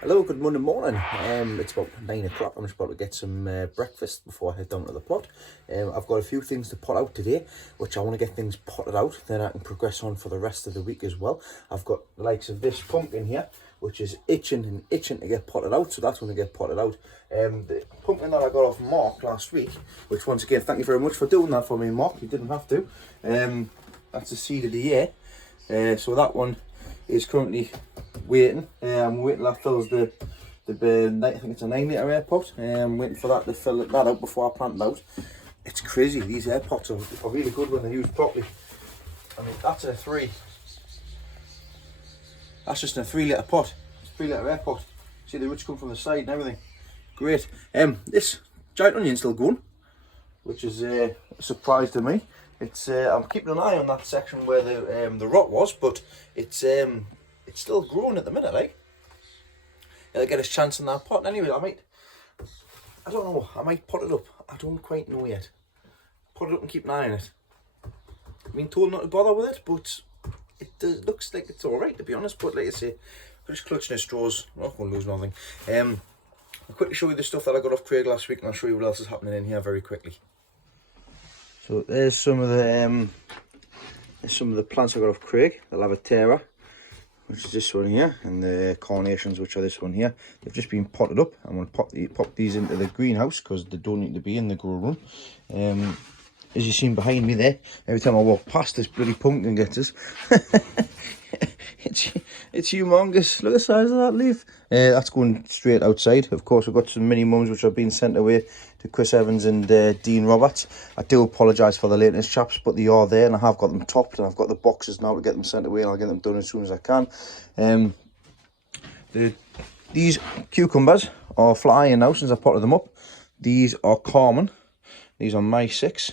Hello, good morning. It's about 9 o'clock. I'm just about to get some breakfast before I head down to the plot. I've got a few things to pot out today, which I want to get things potted out, then I can progress on for the rest of the week as well. I've got the likes of this pumpkin here, which is itching to get potted out, so that's going to get potted out. The pumpkin that I got off Mark last week, which once again, thank you very much for doing that for me, Mark. You didn't have to. That's the seed of the year. So that one is currently waiting. I'm waiting till that fills the I think it's a 9 litre air pot. I'm waiting for that to fill that out before I plant it out. It's crazy, these air pots are really good when they're used properly. I mean, that's a 3. That's just a 3 litre pot. It's a 3 litre air pot. See the roots come from the side and everything. Great. This giant onion's still going, which is a surprise to me. It's I'm keeping an eye on that section where the rot was, but it's still growing at the minute, like. It'll get its chance in that pot. Anyway, I don't know, I might pot it up. I don't quite know yet. Put it up and keep an eye on it. I've been told not to bother with it, but it looks like it's alright, to be honest. But like I say, I'm just clutching at straws. I'm not going to lose nothing. I'll quickly show you the stuff that I got off Craig last week, and I'll show you what else is happening in here very quickly. So there's some of the plants I got off Craig. The Aloe, which is this one here, and the carnations, which are this one here. They've just been potted up. I'm going to pop these into the greenhouse because they don't need to be in the grow room. As you've seen behind me there, every time I walk past, this bloody pumpkin gets us. It's humongous. Look at the size of that leaf. That's going straight outside. Of course, we've got some mini mums which have been sent away to Chris Evans and Dean Roberts. I do apologise for the lateness, chaps, but they are there, and I have got them topped, and I've got the boxes now to get them sent away, and I'll get them done as soon as I can. These cucumbers are flying now since I potted them up. These are Carmen. These are my 6,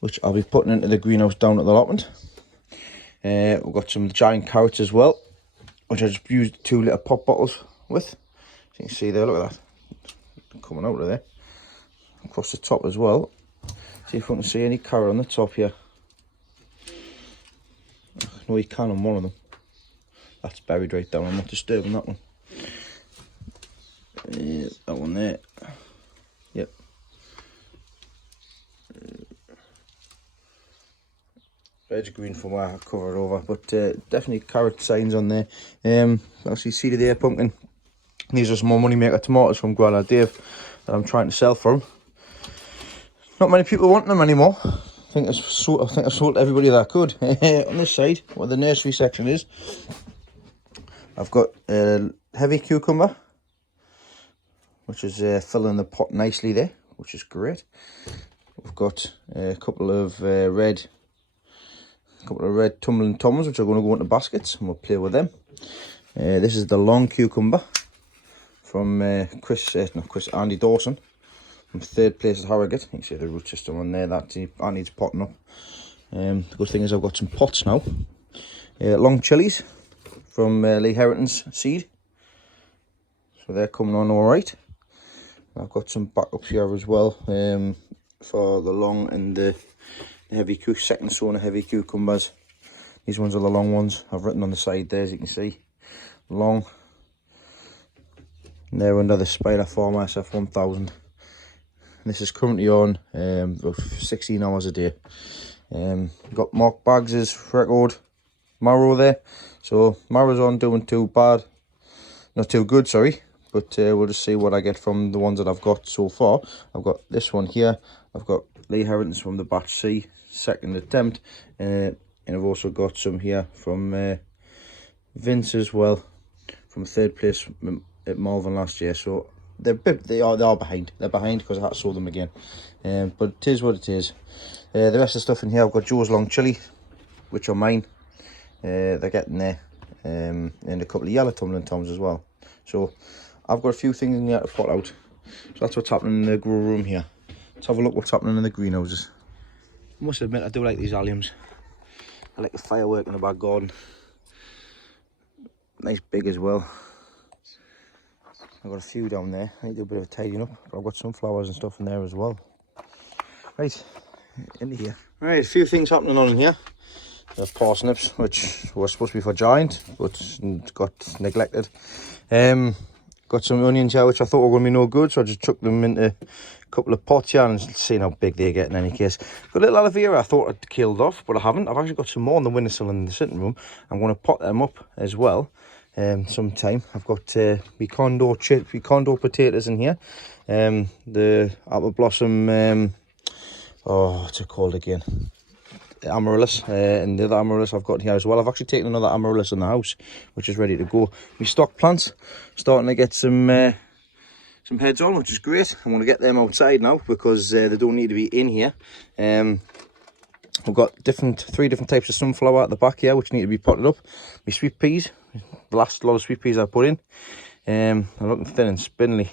which I'll be putting into the greenhouse down at the allotment. We've got some giant carrots as well, which I just used 2 litre pop bottles with. So you can see there, look at that, coming out of there. Across the top as well. See if we can see any carrot on the top here. No, you can on one of them. That's buried right down. I'm not disturbing that one. That one there. Yep. Edge green from where I cover it over, but definitely carrot signs on there. Obviously seed of the air pumpkin. These are some more money maker tomatoes from Grandad Dave that I'm trying to sell for them. Not many people want them anymore. I think I've sold everybody that I could. On this side, where the nursery section is, I've got a heavy cucumber, which is filling the pot nicely there, which is great. We've got a couple of red tumbling toms, which are going to go into baskets, and we'll play with them. This is the long cucumber from Andy Dawson from 3rd place at Harrogate. You can see the root system on there. That needs potting up. The good thing is I've got some pots now. Long chilies from Lee Herrington's seed, so they're coming on all right. I've got some backups here as well for the long and the heavy second zone of heavy cucumbers. These ones are the long ones. I've written on the side there, as you can see, long. And they're under the Spider Farmer SF 1000. This is currently on about 16 hours a day. Got Mark Baggs's record marrow there, so marrow's on doing not too good, sorry. But we'll just see what I get from the ones that I've got so far. I've got this one here. I've got Lee Herrington's from the batch C, 2nd attempt. And I've also got some here from Vince as well, from 3rd place at Malvern last year. So they are behind. They're behind because I had to sow them again. But it is what it is. The rest of the stuff in here, I've got Joe's long chili, which are mine. They're getting there. And a couple of yellow tumbling toms as well. So I've got a few things in here to pot out. So that's what's happening in the grow room here. Let's have a look what's happening in the greenhouses. I must admit, I do like these alliums. I like the firework in the back garden. Nice big as well. I've got a few down there. I need to do a bit of a tidying up, but I've got some flowers and stuff in there as well. Right, into here. Right, a few things happening on in here. the parsnips, which was supposed to be for giant, but got neglected. Got some onions here, which I thought were going to be no good, so I just chucked them into a couple of pots here and seeing how big they get in any case. Got a little aloe vera I thought I'd killed off, but I haven't. I've actually got some more on the windowsill in the sitting room. I'm going to pot them up as well sometime. I've got my condor potatoes in here. The apple blossom, what's it called again? Amaryllis, and the other amaryllis I've got here as well. I've actually taken another amaryllis in the house, which is ready to go. My stock plants starting to get some heads on, which is great. I'm going to get them outside now because they don't need to be in here. I've got three different types of sunflower at the back here, which need to be potted up. My sweet peas, the last lot of sweet peas I put in, they're looking thin and spindly.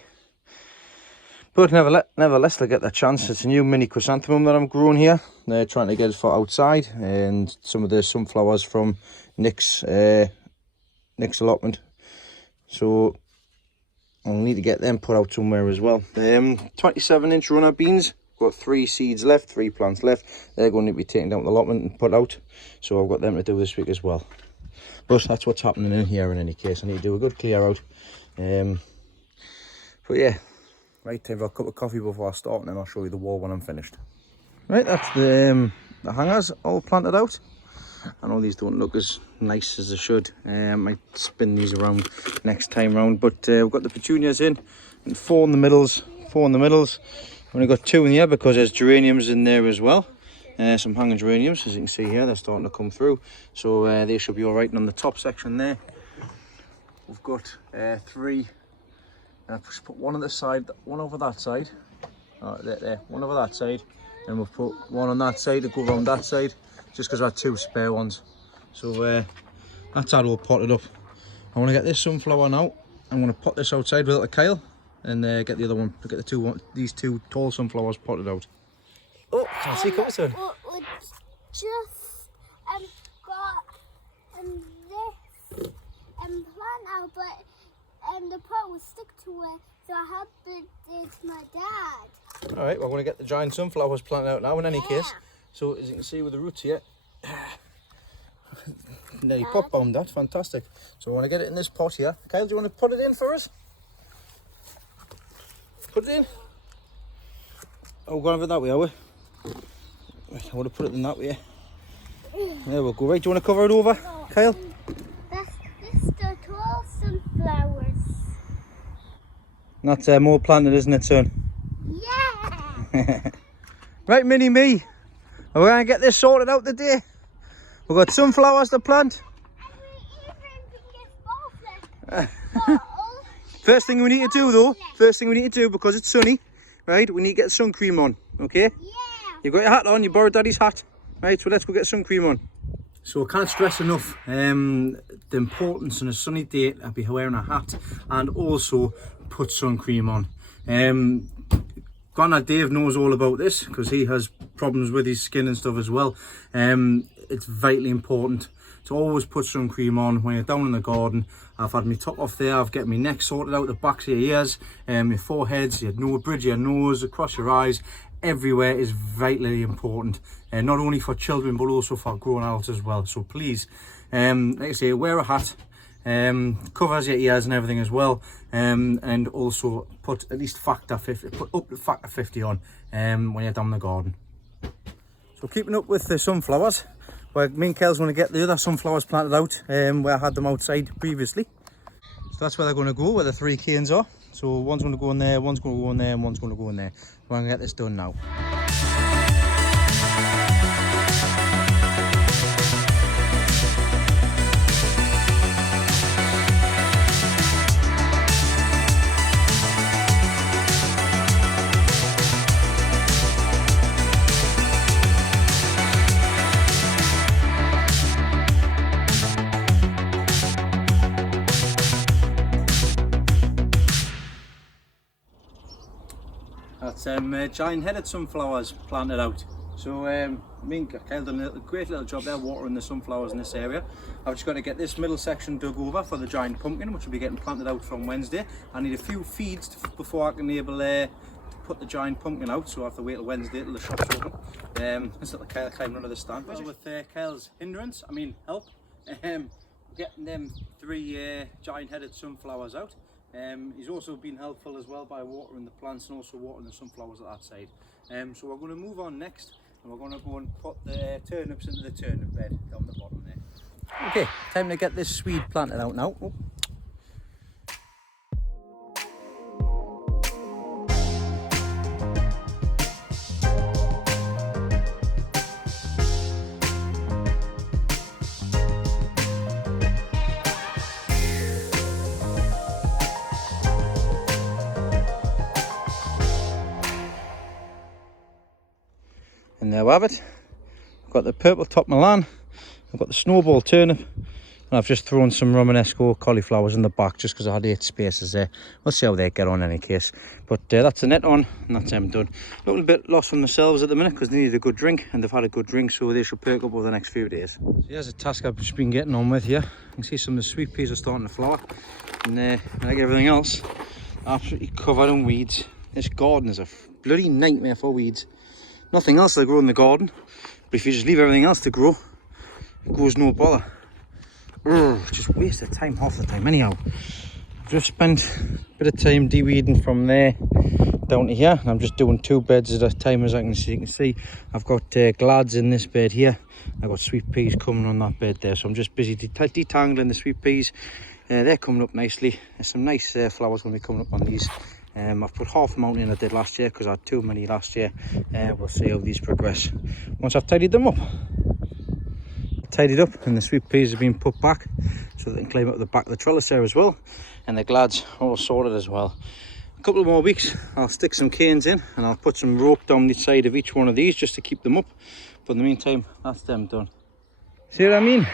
But nevertheless, they'll get their chance. It's a new mini chrysanthemum that I'm growing here. They're trying to get it for outside, and some of the sunflowers from Nick's allotment. So I'll need to get them put out somewhere as well. 27-inch runner beans. Got 3 seeds left, 3 plants left. They're going to be taken down to the allotment and put out. So I've got them to do this week as well. But that's what's happening in here in any case. I need to do a good clear out. But yeah. Right, time for a cup of coffee before I start, and then I'll show you the wall when I'm finished. Right, that's the hangers all planted out. I know these don't look as nice as they should. I might spin these around next time round, but we've got the petunias in, and 4 in the middles. I've only got 2 in here because there's geraniums in there as well. Some hanging geraniums, as you can see here, they're starting to come through. So they should be all right on the top section there. We've got 3. I've just put 1 on the side, 1 over that side, there, 1 over that side, and we'll put 1 on that side to go around that side, just because I had 2 spare ones. So that's that all potted up. I want to get this sunflower now. I'm going to pot this outside with a Kyle, and get the other one, get these 2 tall sunflowers potted out. Oh, can I see coming soon? We just got this plant out, but the pot will stick to it, so I helped it to my dad. Alright, well, I'm going to get the giant sunflowers planted out now in any case. So as you can see with the roots here, nearly pot bombed that, fantastic. So I want to get it in this pot here. Kyle, do you want to put it in for us? Put it in. Oh, we're going over that way, are we? Right, I want to put it in that way. There we go. Right, do you want to cover it over, Kyle? This is the tall sunflowers. That's more planted, isn't it, son? Yeah! Right, mini me. We're going to get this sorted out today. We've got sunflowers to plant. First thing we need to do though, because it's sunny, right, we need to get sun cream on, okay? Yeah! You've got your hat on, you borrowed Daddy's hat, right, so let's go get sun cream on. So I can't stress enough the importance on a sunny day to be wearing a hat and also put sun cream on. Grandad Dave knows all about this because he has problems with his skin and stuff as well. It's vitally important to always put sun cream on when you're down in the garden. I've had my top off there, I've got my neck sorted out, the backs of your ears, your foreheads, your nose, bridge of your nose, across your eyes. Everywhere is vitally important, not only for children but also for grown adults as well. So please, like I say, wear a hat, covers your ears and everything as well, and also put at least factor 50, put up to factor 50 on when you're down in the garden. So keeping up with the sunflowers, where me and Kel's going to get the other sunflowers planted out where I had them outside previously. So that's where they're going to go, where the 3 canes are. So one's going to go in there, one's going to go in there, and one's going to go in there. We're going to get this done now. That's giant-headed sunflowers planted out. So me and Kyle done a great little job there watering the sunflowers in this area. I've just got to get this middle section dug over for the giant pumpkin, which will be getting planted out from Wednesday. I need a few feeds before I can able to put the giant pumpkin out, so I have to wait till Wednesday till the shop's open. This little Kyle climbing under the stand. Well, with Kyle's hindrance, I mean help, getting them 3 giant-headed sunflowers out. He's also been helpful as well by watering the plants and also watering the sunflowers at that side. So we're going to move on next, and we're going to go and put the turnips into the turnip bed down the bottom there. Okay, time to get this swede planted out now. Oh. And there we have it. I've got the purple top Milan, I've got the snowball turnip, and I've just thrown some Romanesco cauliflowers in the back just because I had 8 spaces there. We'll see how they get on in any case. But that's the net on, and that's them done. A little bit lost from themselves at the minute because they need a good drink, and they've had a good drink, so they should perk up over the next few days. So here's a task I've just been getting on with here. You can see some of the sweet peas are starting to flower, and like everything else, absolutely covered in weeds. This garden is a bloody nightmare for weeds. Nothing else will grow in the garden, but if you just leave everything else to grow, it goes no bother. Just waste of time half the time. Anyhow, I've just spent a bit of time de-weeding from there down to here, and I'm just doing 2 beds at a time. As you can see, I've got glads in this bed here. I've got sweet peas coming on that bed there, so I'm just busy detangling the sweet peas. They're coming up nicely. There's some nice flowers going to be coming up on these. I've put half the mountain in I did last year because I had too many last year. We'll see how these progress once I've tidied them up. Tidied up, and the sweet peas have been put back so they can climb up the back of the trellis there as well, and the glads all sorted as well. A couple of more weeks I'll stick some canes in, and I'll put some rope down the side of each one of these just to keep them up, but in the meantime that's them done. See what I mean?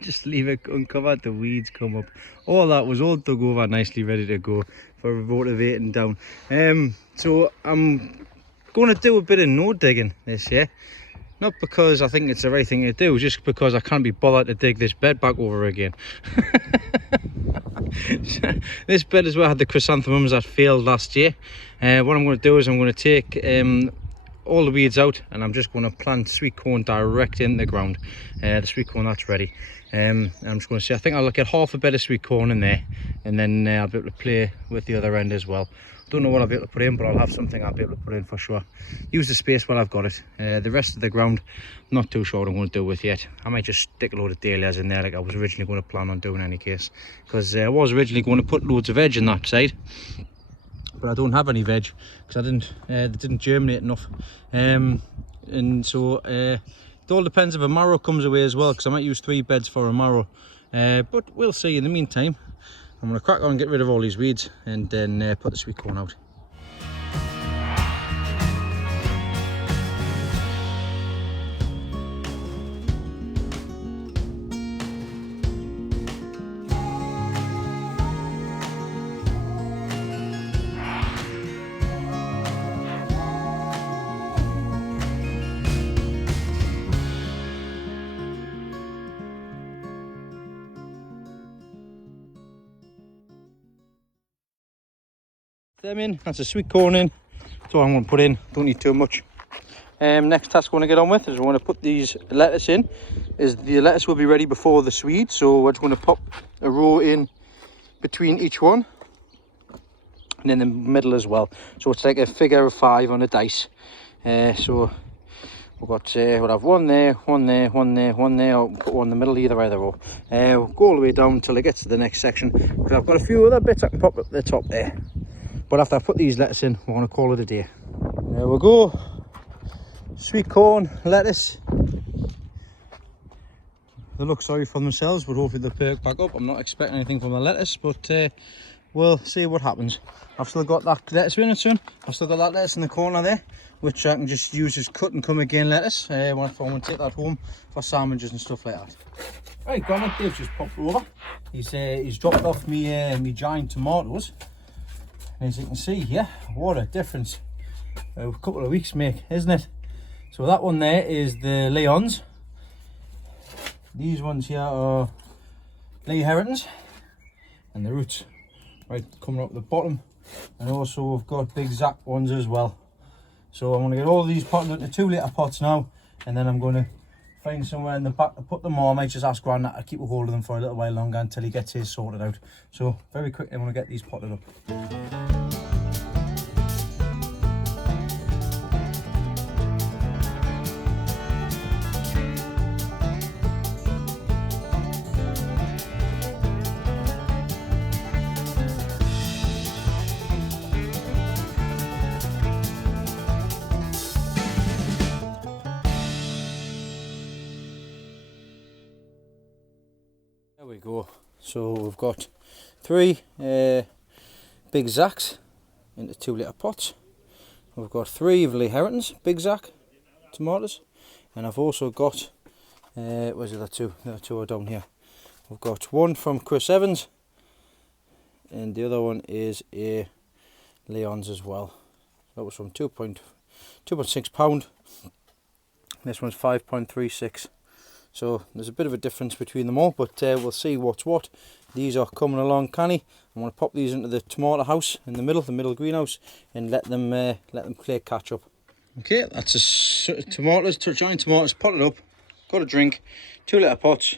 Just leave it uncovered, the weeds come up. All that was all dug over nicely, ready to go for motivating down. So I'm going to do a bit of no digging this year. Not because I think it's the right thing to do, just because I can't be bothered to dig this bed back over again. This bed is where I had the chrysanthemums that failed last year. What I'm going to do is I'm going to take all the weeds out, and I'm just going to plant sweet corn direct in the ground. The sweet corn that's ready. I'm just going to say I think I'll get half a bed of sweet corn in there, and then I'll be able to play with the other end as well. Don't know what I'll be able to put in, but I'll have something I'll be able to put in for sure. Use the space while I've got it. The rest of the ground, not too sure what I'm going to do with yet. I might just stick a load of dahlias in there like I was originally going to plan on doing in any case, because I was originally going to put loads of veg in that side, but I don't have any veg because they didn't germinate enough. And so it all depends if a marrow comes away as well, because I might use 3 beds for a marrow, but we'll see. In the meantime, I'm going to crack on and get rid of all these weeds, and then put the sweet corn out. Them in, that's a sweet corn in, that's all I'm going to put in, don't need too much. Next task we're going to get on with is we're going to put these lettuce in. The lettuce will be ready before the swede, so we're just going to pop a row in between each one, and in the middle as well, so it's like a figure of 5 on a dice. So we've got, we'll have one there, one there, one there, one there, or put one in the middle, either row. We'll go all the way down until it gets to the next section, because I've got a few other bits I can pop up the top there. But after I put these lettuce in, we're going to call it a day. There we go. Sweet corn, lettuce. They look sorry for themselves, but hopefully they'll perk back up. I'm not expecting anything from the lettuce, but we'll see what happens. I've still got that lettuce in it soon. I've still got that lettuce in the corner there, which I can just use as cut and come again lettuce when I want to take that home for sandwiches and stuff like that. Right, Grandma Dave's just popped over. He's dropped off me giant tomatoes. As you can see here, what a difference a couple of weeks make, isn't it? So that one there is the Leons. These ones here are Lee Herringtons, and the roots right coming up the bottom and also we've got big Zach ones as well. So I'm going to get all of these potted into 2 litre pots now, and then I'm going to find somewhere in the back to put them on. I might just ask Gran to keep a hold of them for a little while longer until he gets his sorted out. So very quickly I'm going to get these potted up. There we go. So we've got 3 big Zacks into 2 litre pots. We've got 3 of Lee Herrington's big Zac tomatoes, and I've also got where's the other 2? The other 2 are down here. We've got 1 from Chris Evans, and the other one is a Leon's as well. That was from 2.6 pound. This one's 5.36. So there's a bit of a difference between them all, but we'll see what's what. These are coming along canny. I'm going to pop these into the tomato house in the middle greenhouse, and let them play catch up. Okay, that's giant tomatoes potted up. Got a drink, 2 litre pots.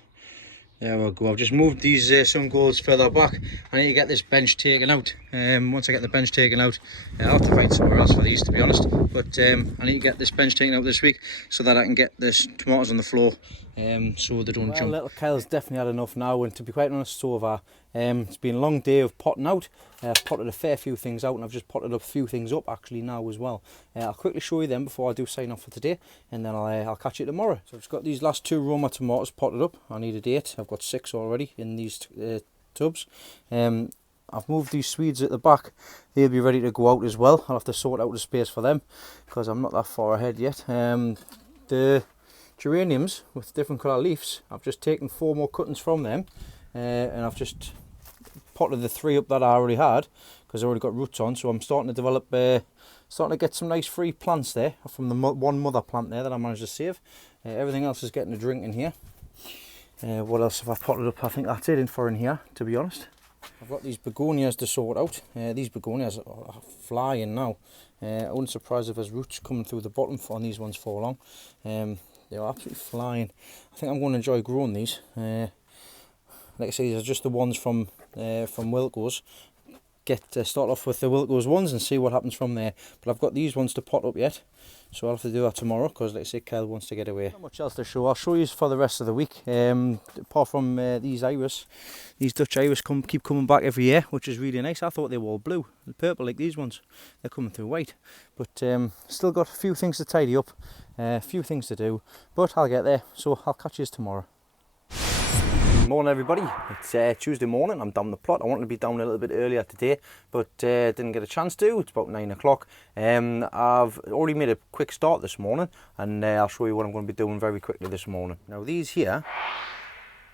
There we go. I've just moved these sun golds further back. I need to get this bench taken out. Once I get the bench taken out, I'll have to find somewhere else for these, to be honest. But I need to get this bench taken out this week so that I can get this tomatoes on the floor, so they don't jump. Little Kyle's definitely had enough now, and to be quite honest, so far, it's been a long day of potting out. I've potted a fair few things out, and I've just potted a few things up actually now as well. I'll quickly show you them before I do sign off for today, and then I'll catch you tomorrow. So I've just got these last 2 Roma tomatoes potted up. I needed 8. I've got 6 already in these tubs. I've moved these Swedes at the back. They'll be ready to go out as well. I'll have to sort out the space for them because I'm not that far ahead yet. The geraniums with different colour leaves, I've just taken 4 more cuttings from them, and I've just potted the 3 up that I already had because I already got roots on. So I'm starting to develop, starting to get some nice free plants there from the one mother plant there that I managed to save. Everything else is getting a drink in here. What else have I potted up? I think that's it in here, to be honest. I've got these begonias to sort out. These begonias are flying now. I wouldn't surprise if there's roots coming through the bottom on these ones for long. They're absolutely flying. I think I'm going to enjoy growing these. Like I say, these are just the ones from Wilco's. Start off with the Wilco's ones and see what happens from there. But I've got these ones to pot up yet, so I'll have to do that tomorrow because, like I say, Kyle wants to get away. Not much else to show. I'll show you for the rest of the week. Apart from these iris, these Dutch iris keep coming back every year, which is really nice. I thought they were all blue and purple like these ones. They're coming through white, but still got a few things to tidy up, a few things to do, but I'll get there. So I'll catch you tomorrow. Morning everybody, it's Tuesday morning. I'm down the plot. I wanted to be down a little bit earlier today, but didn't get a chance to. It's about 9 o'clock. I've already made a quick start this morning, and I'll show you what I'm going to be doing very quickly this morning. Now these here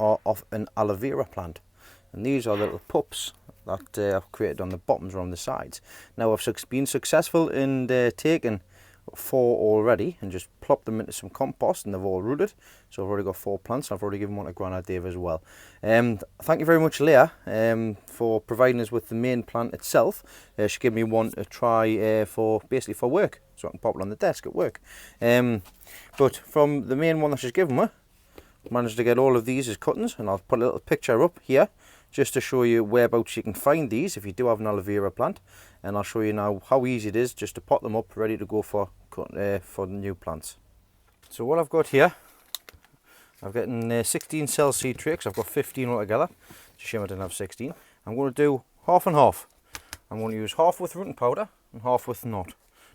are off an aloe vera plant, and these are little pups that I've created on the bottoms around the sides. Now I've been successful in taking 4 already and just plopped them into some compost, and they've all rooted. So I've already got 4 plants. I've already given one to Grandad Dave as well. Thank you very much, Leah, for providing us with the main plant itself. She gave me one to try for work, so I can pop it on the desk at work. But from the main one that she's given me, I managed to get all of these as cuttings, and I'll put a little picture up here just to show you whereabouts you can find these if you do have an aloe vera plant. And I'll show you now how easy it is just to pot them up ready to go for the new plants. So what I've got here, I've got 16 cell seed trays. I've got 15 altogether. It's a shame I didn't have 16. I'm going to do half and half. I'm going to use half with rooting powder and half with not.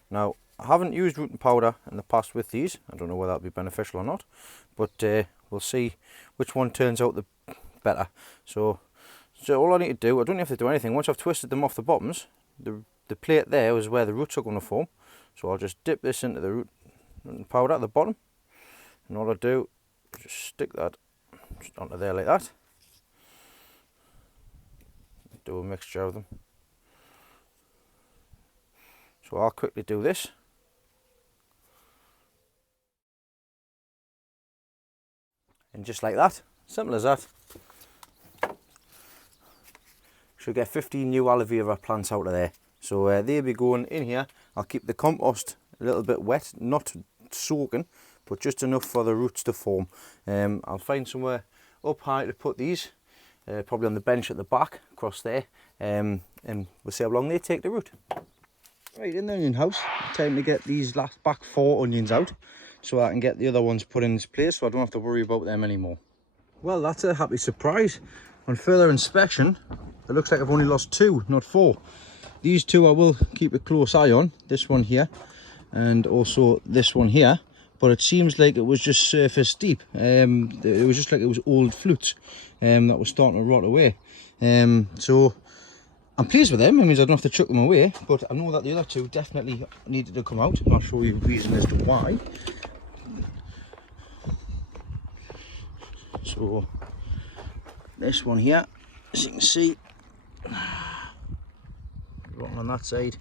Now I haven't used rooting powder in the past with these. I don't know whether that'll be beneficial or not, but we'll see which one turns out the better. So all I need to do, I don't have to do anything. Once I've twisted them off the bottoms, the plate there is where the roots are going to form. So I'll just dip this into the root powder at the bottom, and all I do is just stick that just onto there like that. Do a mixture of them. So I'll quickly do this. And just like that, simple as that. Should get 15 new aloe vera plants out of there. So they'll be going in here. I'll keep the compost a little bit wet, not soaking, but just enough for the roots to form. I'll find somewhere up high to put these, probably on the bench at the back, across there, and we'll see how long they take to root. Right, in the onion house, time to get these last back 4 onions out, so I can get the other ones put in this place, so I don't have to worry about them anymore. Well, that's a happy surprise. On further inspection, it looks like I've only lost 2, not 4. These 2 I will keep a close eye on, this one here, and also this one here. But it seems like it was just surface deep. It was just like it was old flutes that was starting to rot away. So I'm pleased with them. It means I don't have to chuck them away. But I know that the other 2 definitely needed to come out. And I'll show you the reason as to why. So this one here, as you can see, rotten on that side.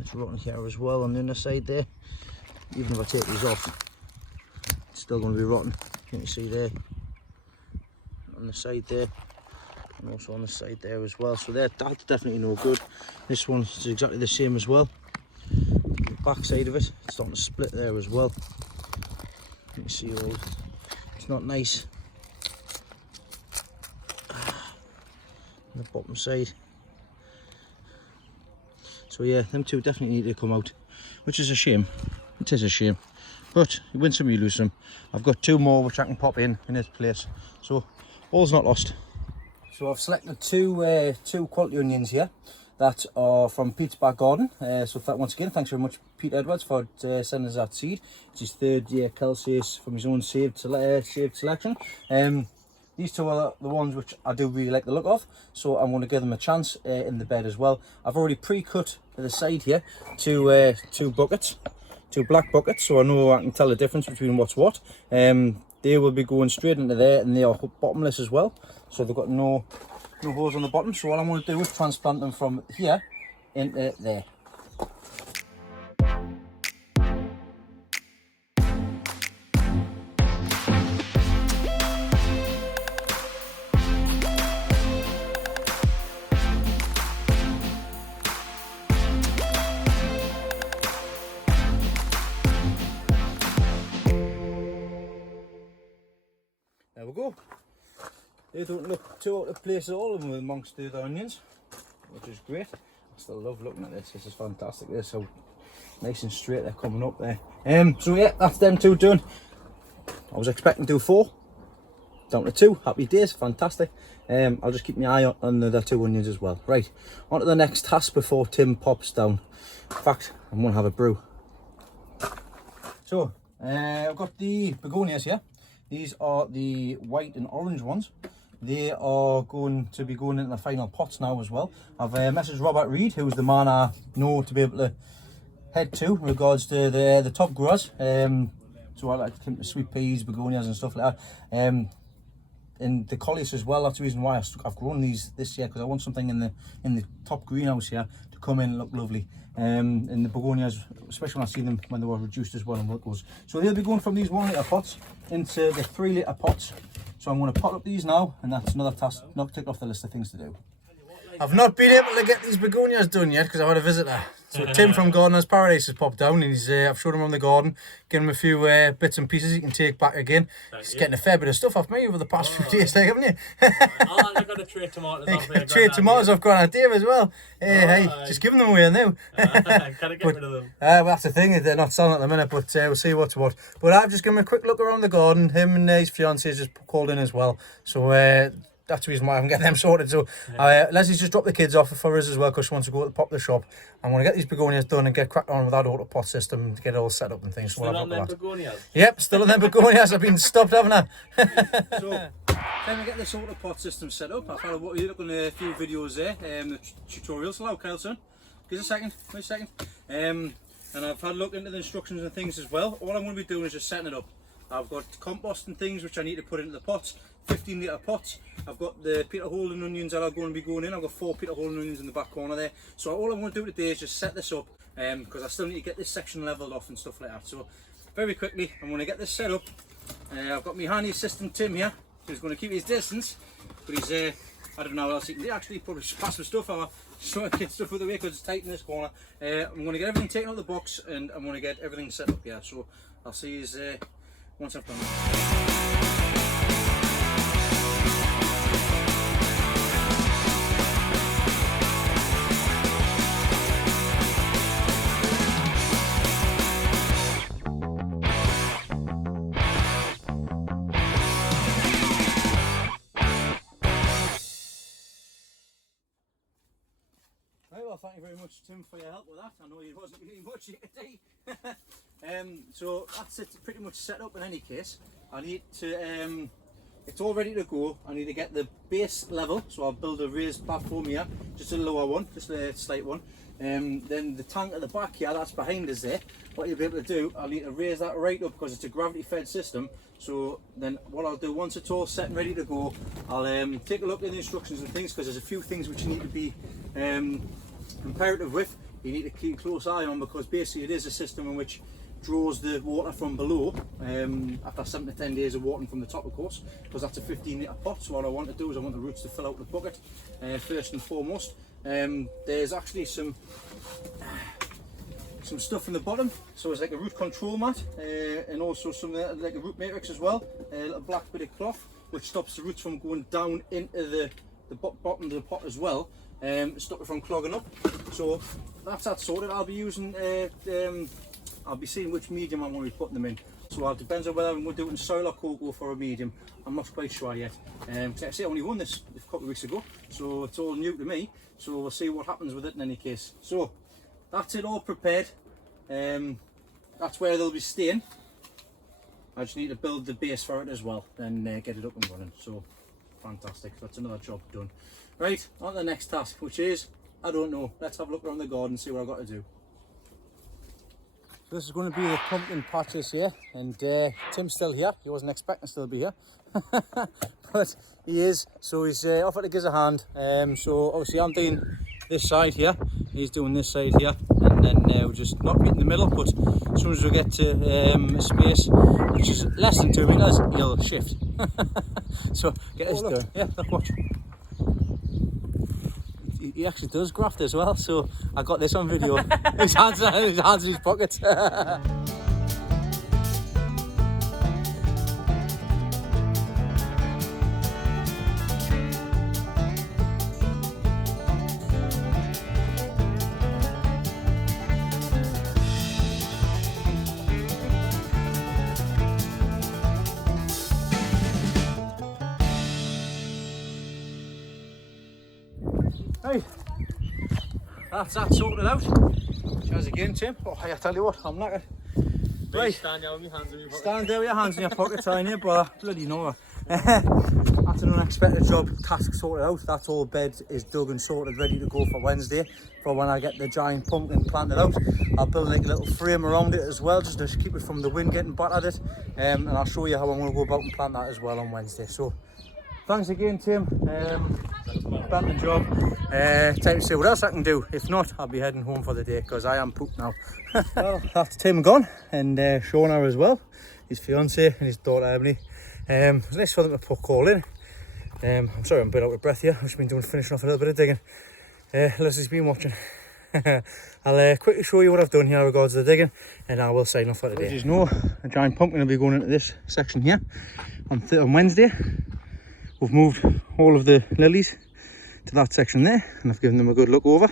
It's rotten here as well on the other side there. Even if I take these off, it's still going to be rotten. You can see there, on the side there, and also on the side there as well. So that's definitely no good. This one's exactly the same as well. The back side of it, it's starting to split there as well. You can see all, it's not nice. On the bottom side. So yeah, them 2 definitely need to come out, which is a shame. It is a shame, but you win some, you lose some. I've got 2 more which I can pop in its place, so all's not lost. So I've selected two quality onions here that are from Pete's back garden. So once again, thanks very much Pete Edwards for sending us that seed. It's his 3rd year Celsius from his own saved selection. These 2 are the ones which I do really like the look of, so I'm going to give them a chance in the bed as well. I've already pre-cut to the side here 2 buckets. 2 black buckets, so I know I can tell the difference between what's what. They will be going straight into there, and they are bottomless as well, so they've got no holes on the bottom. So all I'm going to do is transplant them from here into there. There we go. They don't look too out of place at all amongst the other onions, which is great. I still love looking at this. This is fantastic. This so nice and straight they're coming up there. So yeah, that's them 2 done. I was expecting to do 4, down to 2. Happy days, fantastic. I'll just keep my eye on the other 2 onions as well. Right, on to the next task before Tim pops down. In fact, I'm going to have a brew. So I've got the begonias here. These are the white and orange ones. They are going to be going into the final pots now as well. I've messaged Robert Reed, who's the man I know to be able to head to in regards to the top growers. So I like him to sweet peas, begonias and stuff like that. And the collies as well. That's the reason why I've grown these this year, because I want something in the top greenhouse here to come in and look lovely. And the begonias, especially when I see them when they were reduced as well, and what goes. So they'll be going from these 1 litre pots into the 3 litre pots. So I'm going to pot up these now, and that's another task not ticked off the list of things to do. I've not been able to get these begonias done yet because I've had a visitor. So Tim from Gardener's Paradise has popped down, and I've showed him around the garden, given him a few bits and pieces he can take back again. He's getting a fair bit of stuff off me over the past few days, like, haven't you? I got a tray of tomatoes off a tray of tomatoes off Granite Dave as well. Hey, just giving them away now. Can I get rid of them? Well, that's the thing, they're not selling at the minute, but we'll see what's what. But I've just given him a quick look around the garden. Him and his fiancée just called in as well. So that's the reason why I can get them sorted. So Leslie's just dropped the kids off for us as well, because she wants to go to the pop the shop. I'm going to get these begonias done and get cracked on with that Autopot system to get it all set up and things. Still on them begonias? Yep, still on them begonias. I've been stopped, haven't I? So, time to get this Autopot system set up. I've had a look on a few videos there, the tutorials. Hello, Carlson. Give us a second, wait a second. And I've had a look into the instructions and things as well. All I'm going to be doing is just setting it up. I've got compost and things which I need to put into the pots, 15 litre pots. I've got the Peter Holden onions that are going to be going in. I've got 4 Peter Holden onions in the back corner there. So all I'm going to do today is just set this up, because I still need to get this section levelled off and stuff like that. So very quickly, I'm going to get this set up. I've got my handy assistant Tim here, who's going to keep his distance, but he's I don't know what else you can do. Actually, probably pass some stuff out. So get stuff out of the way because it's tight in this corner. I'm going to get everything taken out of the box and I'm going to get everything set up here. So I'll see you once I've done that. Well, thank you very much, Tim, for your help with that. I know it wasn't really much today. So that's it, pretty much set up in any case. I need to, it's all ready to go. I need to get the base level, so I'll build a raised platform here, just a lower one, just a slight one. Then the tank at the back here, that's behind us there. What you'll be able to do, I'll need to raise that right up because it's a gravity fed system. So then what I'll do, once it's all set and ready to go, I'll take a look at the instructions and things, because there's a few things which you need to be comparative with. You need to keep a close eye on, because basically it is a system in which draws the water from below after 7 to 10 days of watering from the top, of course, because that's a 15 litre pot. So what I want to do is I want the roots to fill out the bucket first and foremost. There's actually some stuff in the bottom, so it's like a root control mat and also some like a root matrix as well, a little black bit of cloth which stops the roots from going down into the bottom of the pot as well, stop it from clogging up. So that's that sorted. I'll be using I'll be seeing which medium I'm going to be putting them in, so it depends on whether I'm going to do it in soil or cocoa for a medium. I'm not quite sure yet. I say I only won this a couple of weeks ago, so it's all new to me, so we'll see what happens with it in any case. So that's it all prepared. That's where they'll be staying. I just need to build the base for it as well, then get it up and running. So fantastic, that's another job done. Right, on to the next task, which is, I don't know, let's have a look around the garden and see what I've got to do. This is going to be the pumpkin patches here, and Tim's still here. He wasn't expecting to still be here, but he is, so he's offered to give us a hand. So obviously I'm doing this side here, he's doing this side here, and then we'll just not meet in the middle, but as soon as we get to a space which is less than 2 meters, he'll shift. So get this done. Yeah, look, watch. He actually does graft as well, so I got this on video. his hands in his pockets. Hey, that's that sorted out. Cheers again, Tim. Oh, I tell you what, I'm knackered. Right, Stand there with your hands in your pocket. Stand there with your hands in your pocket, tiny brother. Bloody no. That's an unexpected job. Task sorted out. That's all bed is dug and sorted, ready to go for Wednesday. For when I get the giant pumpkin planted out, I'll build like a little frame around it as well, just to keep it from the wind getting battered it. And I'll show you how I'm going to go about and plant that as well on Wednesday. So, thanks again, Tim. Done the job. Time to see what else I can do. If not, I'll be heading home for the day because I am pooped now. Well, that's Tim gone, and Shauna as well, his fiance and his daughter Emily. It's nice for them to call in. I'm sorry I'm a bit out of breath here. I've just been finishing off a little bit of digging. Leslie's been watching. I'll quickly show you what I've done here regards to the digging, and I will sign off for today. As you know, a giant pumpkin will be going into this section here on Wednesday. We've moved all of the lilies to that section there, and I've given them a good look over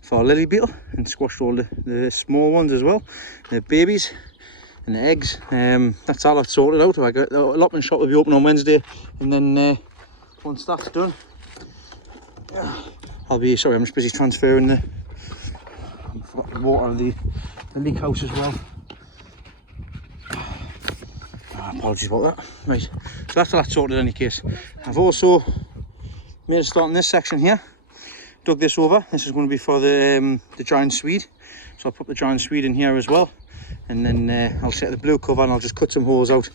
for our lily beetle and squashed all the small ones as well, the babies and the eggs. That's all I've sorted out. I got the allotment shop will be open on Wednesday, and then once that's done, I'm just busy transferring the water of the leak house as well. Apologies about that. Right, so that's all that sorted in any case. I've also made a start in this section here, dug this over. This is going to be for the giant swede, so I'll put the giant swede in here as well, and then I'll set the blue cover and I'll just cut some holes out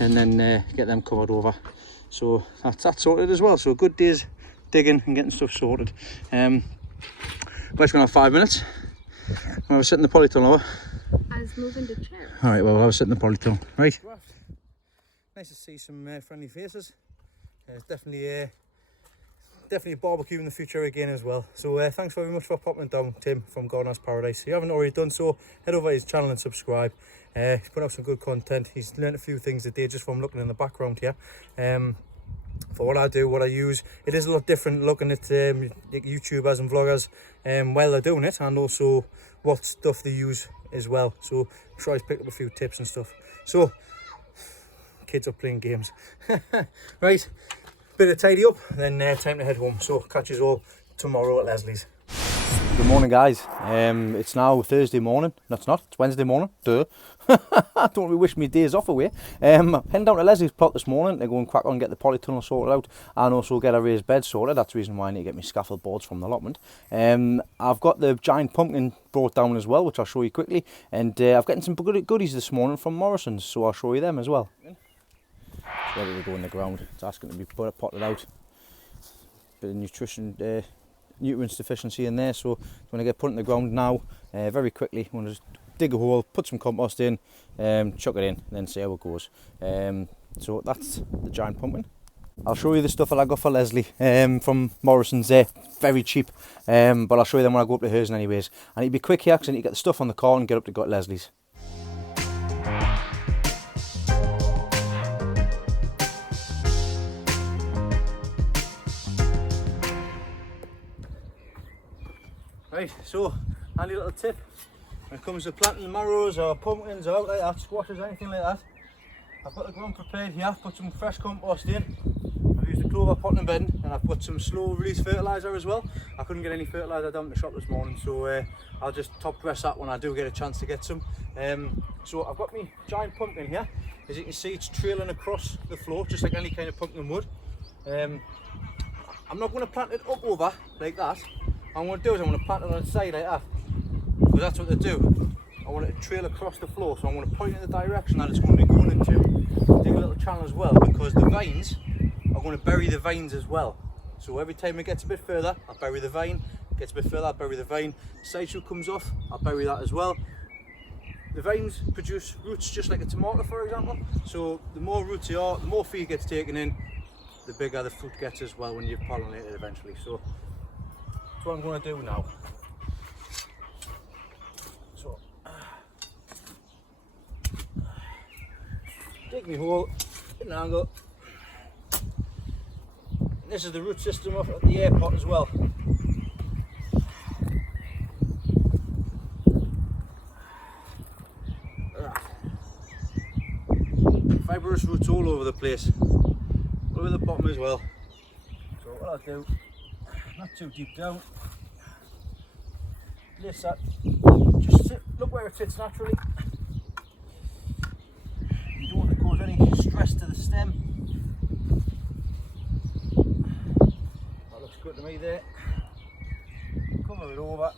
and then get them covered over. So that's that sorted as well. So a good day's digging and getting stuff sorted. We're just going to have 5 minutes. I was setting the polytunnel over. I was moving the chair. Alright, well I was setting the polytunnel. Right. Nice to see some friendly faces. It's definitely definitely barbecue in the future again as well. So thanks very much for popping down, Tim from Gardener's Paradise. If you haven't already done so, head over to his channel and subscribe. He's put out some good content. He's learned a few things today just from looking in the background here. For what I do, what I use, it is a lot different looking at YouTubers and vloggers while they're doing it, and also what stuff they use as well. So I'm sure he's picked up a few tips and stuff. So kids are playing games. Right, bit of tidy up, then time to head home. So catch us all tomorrow at Leslie's. Good morning, guys. It's now Thursday morning. No, it's not. It's Wednesday morning. Duh. Don't really wish me days off away. Heading down to Leslie's plot this morning to go and crack on and get the polytunnel sorted out, and also get a raised bed sorted. That's the reason why I need to get my scaffold boards from the allotment. I've got the giant pumpkin brought down as well, which I'll show you quickly. And I've gotten some goodies this morning from Morrison's, so I'll show you them as well. It's ready to go in the ground. It's asking to be potted out. Bit of nutrients deficiency in there, so when I get put in the ground now, very quickly, I'm going to just dig a hole, put some compost in, chuck it in, and then see how it goes. So that's the giant pumpkin. I'll show you the stuff that I got for Leslie from Morrison's there, very cheap, but I'll show you them when I go up to hers anyways. I need to be quick here because I need to get the stuff on the car and get up to Leslie's. Right, so handy little tip when it comes to planting marrows or pumpkins or out like that, squashes, anything like that. I've got the ground prepared here, put some fresh compost in. I've used the clover potting bin, and I've put some slow release fertiliser as well. I couldn't get any fertiliser down the shop this morning, so I'll just top dress that when I do get a chance to get some. So I've got my giant pumpkin here. As you can see, it's trailing across the floor just like any kind of pumpkin would. I'm not going to plant it up over like that. What I'm going to do is I'm going to plant it on its side like that, because that's what they do. I want it to trail across the floor, so I'm going to point in the direction that it's going to be going into. Dig a little channel as well, because the vines are going to bury the vines as well. So every time it gets a bit further, I'll bury the vine. Gets a bit further, I'll bury the vine. Side shoot comes off, I'll bury that as well. The vines produce roots just like a tomato, for example. So the more roots they are, the more feed gets taken in, the bigger the fruit gets as well when you've pollinated eventually. So that's what I'm going to do now. So dig me hole in an angle. And this is the root system of the air pot as well. Fibrous roots all over the place, all over the bottom as well. So what I'll do, not too deep down, place that, just sit, look where it sits naturally. You don't want to cause any stress to the stem. That looks good to me there. Cover it over.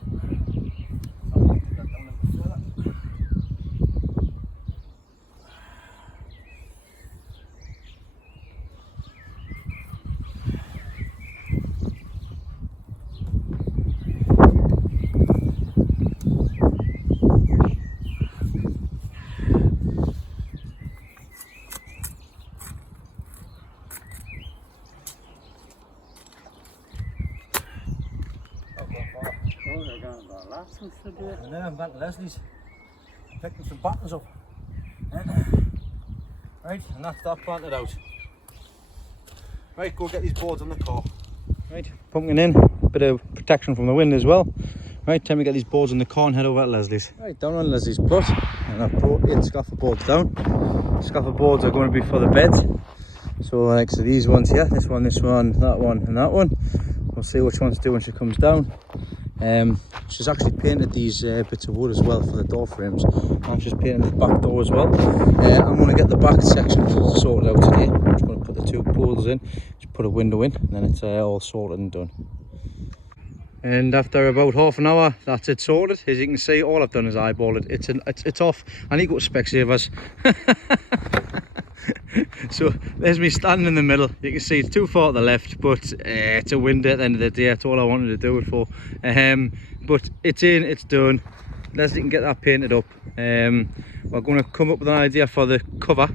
I'll take that down a bit further. And then I'm back to Leslie's, picking some buttons up. Right, and that's that planted out. Right, go get these boards on the car. Right, pumpkin in, bit of protection from the wind as well. Right, time to get these boards on the car and head over to Leslie's. Right, down on Leslie's plot, and I've brought 8 scaffold boards down. Scaffold boards are going to be for the beds. So next to these ones here, this one, that one and that one. We'll see which one's due when she comes down. She's actually painted these bits of wood as well for the door frames, and she's painting the back door as well. I'm going to get the back section sorted out today. I'm just going to put the 2 poles in, just put a window in, and then it's all sorted and done. And after about half an hour, that's it sorted. As you can see, all I've done is eyeball it. It's off. I need to go to Specsavers. So there's me standing in the middle. You can see it's too far to the left, but it's a window at the end of the day. That's all I wanted to do it for. But it's in, it's done. Leslie can get that painted up. We're going to come up with an idea for the cover,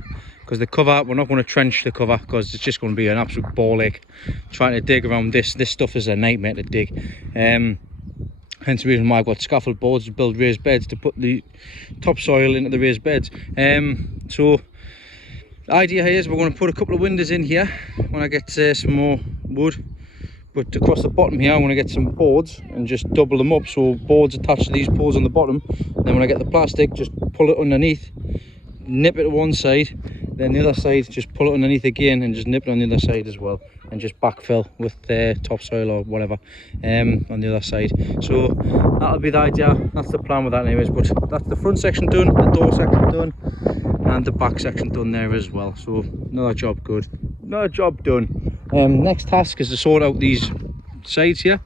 because the cover, we're not going to trench the cover because it's just going to be an absolute ball ache trying to dig around this. This stuff is a nightmare to dig. Hence the reason why I've got scaffold boards to build raised beds to put the topsoil into the raised beds. So the idea here is we're going to put a couple of windows in here when I get some more wood. But across the bottom here, I want to get some boards and just double them up. So boards attached to these poles on the bottom. Then when I get the plastic, just pull it underneath, nip it to one side, then the other side, just pull it underneath again and just nip it on the other side as well. And just backfill with topsoil or whatever on the other side. So that'll be the idea. That's the plan with that anyways. But that's the front section done, the door section done, and the back section done there as well. So another job good, another job done. Next task is to sort out these sides here.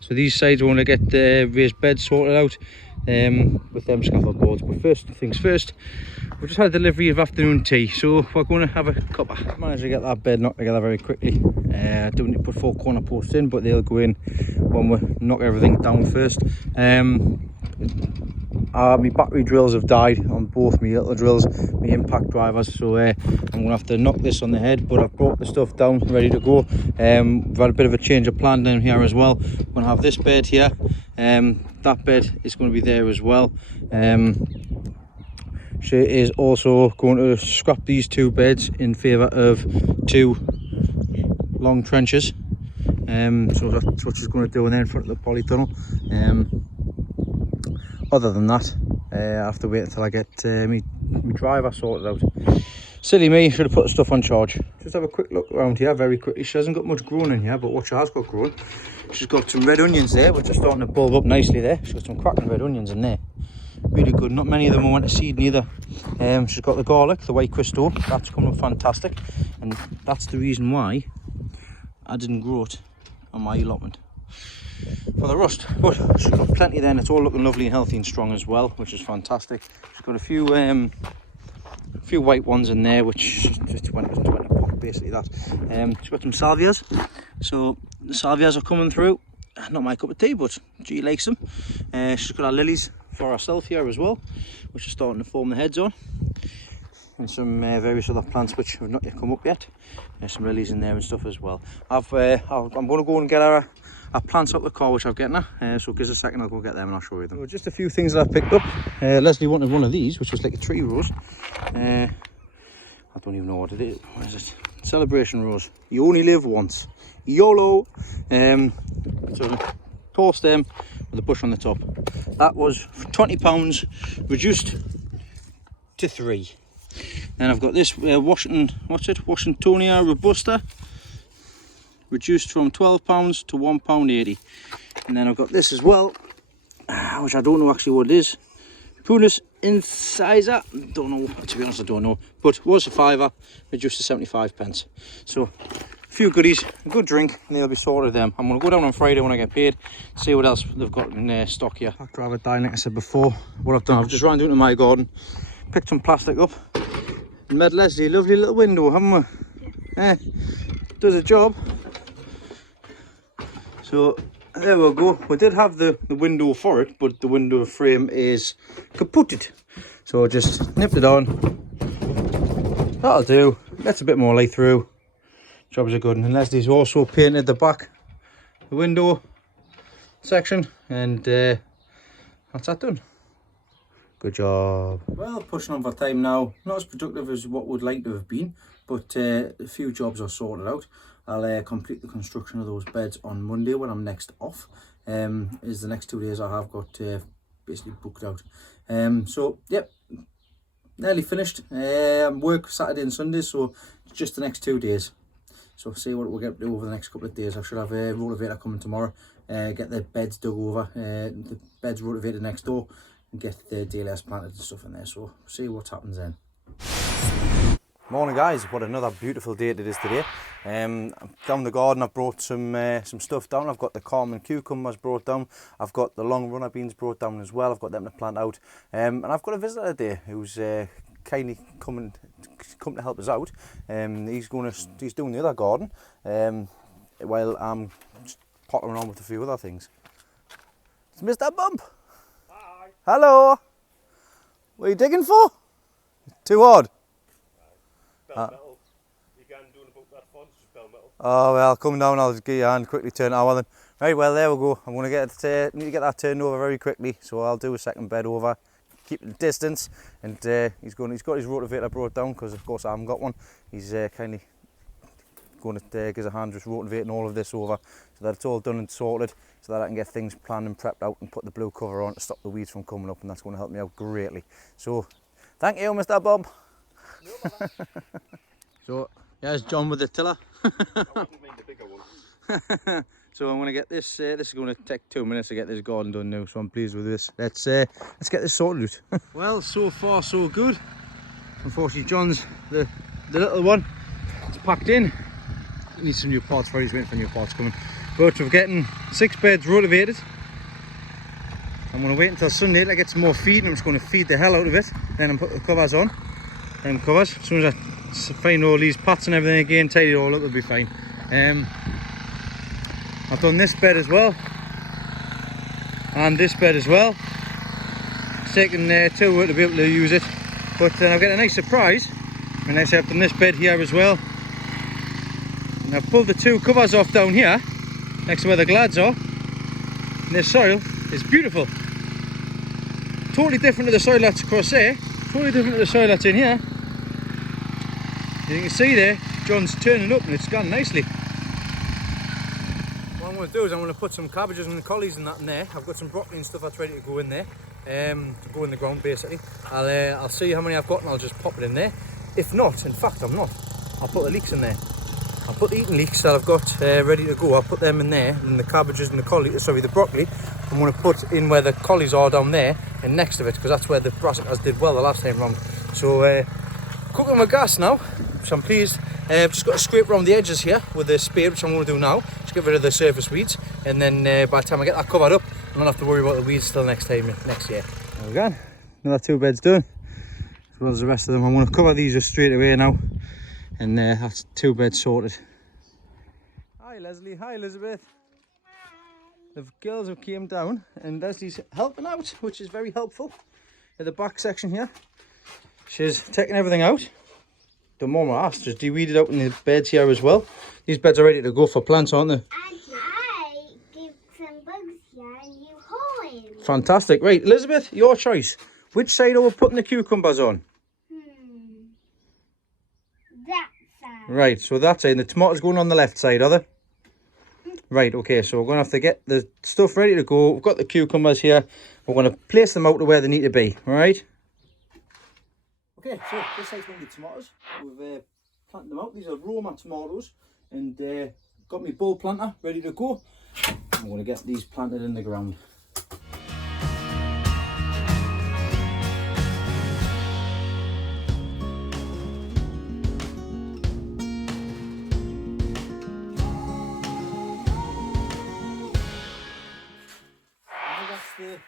So these sides we want to get the raised beds sorted out with them scaffold boards. But first things first, we just had a delivery of afternoon tea, so we're going to have a cuppa. I managed to get that bed knocked together very quickly. I don't need to put 4 corner posts in, but they'll go in when we knock everything down first. My battery drills have died on both my little drills, my impact drivers, so I'm going to have to knock this on the head, but I've brought the stuff down ready to go. We've had a bit of a change of plan down here as well. We're going to have this bed here, that bed is going to be there as well. She is also going to scrap these 2 beds in favour of 2 long trenches. So that's what she's going to do in there in front of the polytunnel. Other than that, I have to wait until I get my driver sorted out. Silly me, should have put the stuff on charge. Just have a quick look around here very quickly. She hasn't got much grown in here, but what she has got grown, she's got some red onions there, which are starting to bulb up nicely there. She's got some cracking red onions in there. Really good. Not many of them went to seed neither. She's got the garlic, the white Cristo, that's coming up fantastic. And that's the reason why I didn't grow it on my allotment for the rust. But she's got plenty there, and it's all looking lovely and healthy and strong as well, which is fantastic. She's got a few white ones in there, which just went to pot, basically that. She's got some salvias, so the salvias are coming through. Not my cup of tea, but she likes them. She's got our lilies for herself here as well, which is starting to form the heads on, and some various other plants which have not yet come up yet. There's some lilies in there and stuff as well. I'm going to go and get our plants out the car, which I've getting her. So give us a second, I'll go get them and I'll show you them. So just a few things that I picked up. Leslie wanted one of these, which was like a tree rose. I don't even know what it is. What is it? Celebration rose. You only live once. YOLO. So tall stem with a bush on the top. That was £20 reduced to 3. Then I've got this Washingtonia robusta, reduced from £12 to £1.80. And then I've got this as well, which I don't know actually what it is. Prunus incisor, don't know, to be honest I don't know, but was a £5, reduced to 75p. So a few goodies, a good drink, and they'll be sorted them. I'm going to go down on Friday when I get paid, see what else they've got in stock here. After I have a dine, like I said before, what I've done, I've just ran down to my garden, picked some plastic up, and made Leslie a lovely little window, haven't we? Does a job. So there we go. We did have the window for it, but the window frame is kaputted. So just nipped it on. That'll do. Gets a bit more light through. Jobs are good. And Leslie's also painted the back, the window section, and that's that done. Good job. Well, pushing on for time now. Not as productive as what would like to have been, but a few jobs are sorted out. I'll complete the construction of those beds on Monday when I'm next off. Is the next 2 days I have got basically booked out. So yep, nearly finished. Work Saturday and Sunday, so just the next 2 days. So see what we'll get to do over the next couple of days. I should have a rotavator coming tomorrow. Get the beds dug over, the beds rotavated next door, and get the DLS planted and stuff in there. So see what happens then. Morning guys, what another beautiful day it is today. Down the garden I've brought some stuff down. I've got the Carmen cucumbers brought down. I've got the long runner beans brought down as well. I've got them to plant out. And I've got a visitor today who's kindly come to help us out. He's doing the other garden while I'm just pottering on with a few other things. It's Mr. Bump. Hi. Hello. What are you digging for? Too hard. bell metal. You can do about that font, just bell metal. Oh well, come down, I'll just get your hand, quickly turn it on then. Right, well there we go. I'm going to need to get that turned over very quickly, so I'll do a second bed over, keep the distance, and he's got his rotavator brought down, because of course I haven't got one. He's kindly going to give us a hand just rotavating all of this over, so that it's all done and sorted, so that I can get things planned and prepped out and put the blue cover on to stop the weeds from coming up, and that's going to help me out greatly. So, thank you, Mr. Bob. So, there's John with the tiller. I wouldn't mind the bigger one. So I'm going to get this, this is going to take 2 minutes to get this garden done now, so I'm pleased with this. Let's get this sorted out. Well, so far so good. Unfortunately John's, the little one, it's packed in. Needs some new parts for it, he's waiting for new parts coming. But we're getting 6 beds rotavated. I'm going to wait until Sunday to get some more feed, and I'm just going to feed the hell out of it. Then I'm put the covers on. Them covers, as soon as I find all these pots and everything again, tidy it all up, it'll be fine. I've done this bed as well, and this bed as well. It's taken 2 to be able to use it, but I've got a nice surprise when I say I've done this bed here as well. And I've pulled the 2 covers off down here, next to where the glads are, and this soil is beautiful. Totally different to the soil that's across there, totally different to the soil that's in here. You can see there, John's turning up and it's gone nicely. What I'm going to do is I'm going to put some cabbages and collies and that in there. I've got some broccoli and stuff that's ready to go in there, to go in the ground basically. I'll see how many I've got and I'll just pop it in there. If not, in fact I'm not, I'll put the leeks in there. I'll put the eating leeks that I've got ready to go, I'll put them in there, and the cabbages and the broccoli, I'm going to put in where the collies are down there and next to it, because that's where the brassicas did well the last time round. So cooking with gas now, which I'm pleased. I've just got to scrape around the edges here with the spade, which I'm going to do now, just get rid of the surface weeds, and then by the time I get that covered up, I don't have to worry about the weeds till next year. There we go, another 2 beds done, as well as the rest of them. I'm going to cover these just straight away now, and that's 2 beds sorted. Hi Leslie, hi Elizabeth. The girls have came down and Leslie's helping out, which is very helpful. At the back section here, she's taking everything out. The more I asked, just de-weeded out in the beds here as well. These beds are ready to go for plants, aren't they? And I give some bugs here and you hold him. Fantastic. Right, Elizabeth, your choice. Which side are we putting the cucumbers on? That side. Right, so that side. And the tomatoes going on the left side, are they? Right, okay, so we're going to have to get the stuff ready to go. We've got the cucumbers here. We're going to place them out to where they need to be, all right? Okay, so this side's going to be tomatoes. We've planted them out. These are Roma tomatoes, and got my bulb planter ready to go. I'm going to get these planted in the ground. The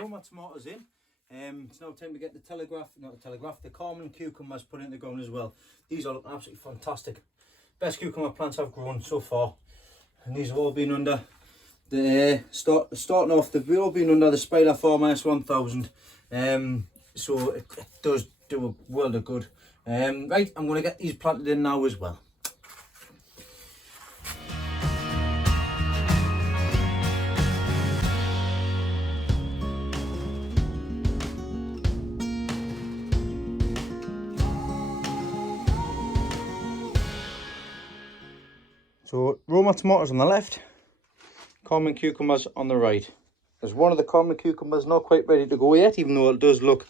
Roma tomatoes in. It's now time to get the common cucumbers put in the ground as well. These are looking absolutely fantastic. Best cucumber plants I've grown so far, and these have all been under the starting off. They've all been under the Spider Farm S1000. So it does do a world of good. Right, I'm going to get these planted in now as well. So Roma tomatoes on the left, common cucumbers on the right. There's one of the common cucumbers not quite ready to go yet, even though it does look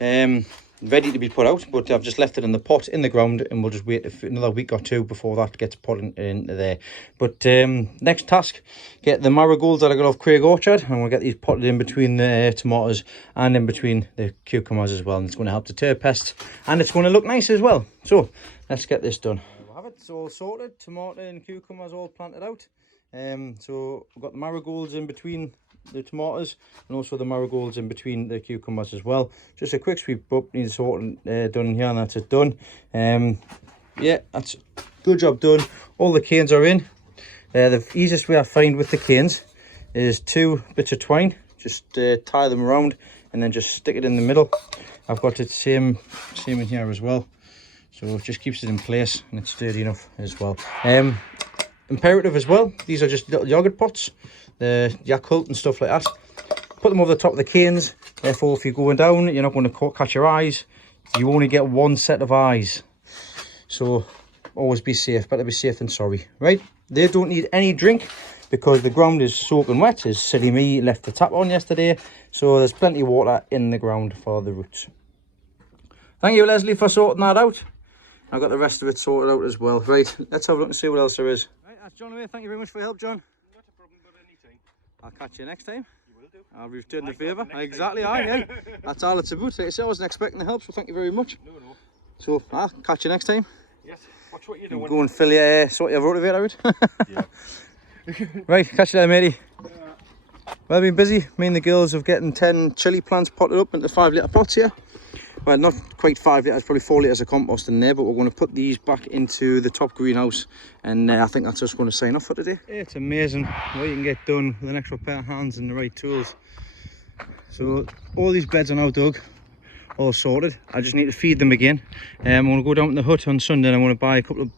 ready to be put out, but I've just left it in the pot in the ground, and we'll just wait another week or 2 before that gets put into there. But next task, get the marigolds that I got off Craig Orchard, and we'll get these potted in between the tomatoes and in between the cucumbers as well, and it's going to help deter pests, and it's going to look nice as well. So let's get this done. It's all sorted, tomato and cucumbers all planted out. So we've got the marigolds in between the tomatoes, and also the marigolds in between the cucumbers as well. Just a quick sweep up, needs sorting done here, and that's it done. Yeah, that's good job done. All the canes are in. The easiest way I find with the canes is 2 bits of twine. Just tie them around and then just stick it in the middle. I've got it same in here as well. So it just keeps it in place and it's sturdy enough as well. Imperative as well, these are just little yogurt pots, the Yakult and stuff like that. Put them over the top of the canes, therefore if you're going down, you're not going to catch your eyes. You only get one set of eyes. So always be safe, better be safe than sorry, right? They don't need any drink because the ground is soaking wet, as silly me left the tap on yesterday. So there's plenty of water in the ground for the roots. Thank you, Leslie, for sorting that out. I've got the rest of it sorted out as well. Right, let's have a look and see what else there is. Right, that's John away. Thank you very much for your help, John. Not a problem, but anytime. I'll catch you next time. You will do. I'll return the favour. Exactly, yeah. That's all it's about. Like I said, I wasn't expecting the help, so thank you very much. No. So, I'll catch you next time. Yes. Watch what you're doing. Go and fill your, sort your rotivator out. Yeah. Right, catch you there, matey. Well, I've been busy. Me and the girls have getting 10 chilli plants potted up into 5 litre pots here. Well, not quite 5 litres, probably 4 litres of compost in there, but we're going to put these back into the top greenhouse, and I think that's just going to sign off for today. It's amazing what you can get done with an extra pair of hands and the right tools. So all these beds are now dug, all sorted. I just need to feed them again. I'm going to go down to the hut on Sunday and I'm going to buy a couple of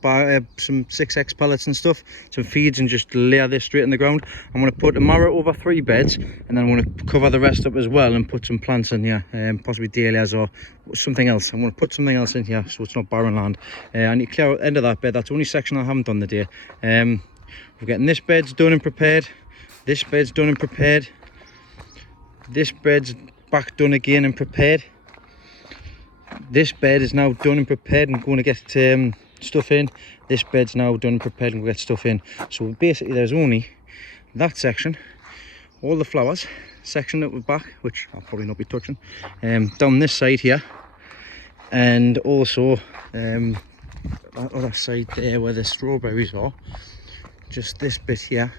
some 6X pellets and stuff, some feeds, and just layer this straight in the ground. I'm going to put a marrow over 3 beds, and then I'm going to cover the rest up as well and put some plants in here, possibly dahlias or something else. I'm going to put something else in here so it's not barren land. I need to clear out the end of that bed. That's the only section I haven't done today. We're getting this bed's done and prepared, this bed's done and prepared, this bed's back done again and prepared. This bed is now done and prepared and going to get stuff in. This bed's now done and prepared and we'll get stuff in. So basically there's only that section, all the flowers section at the back, which I'll probably not be touching, down this side here, and also that other side there where the strawberries are, just this bit here,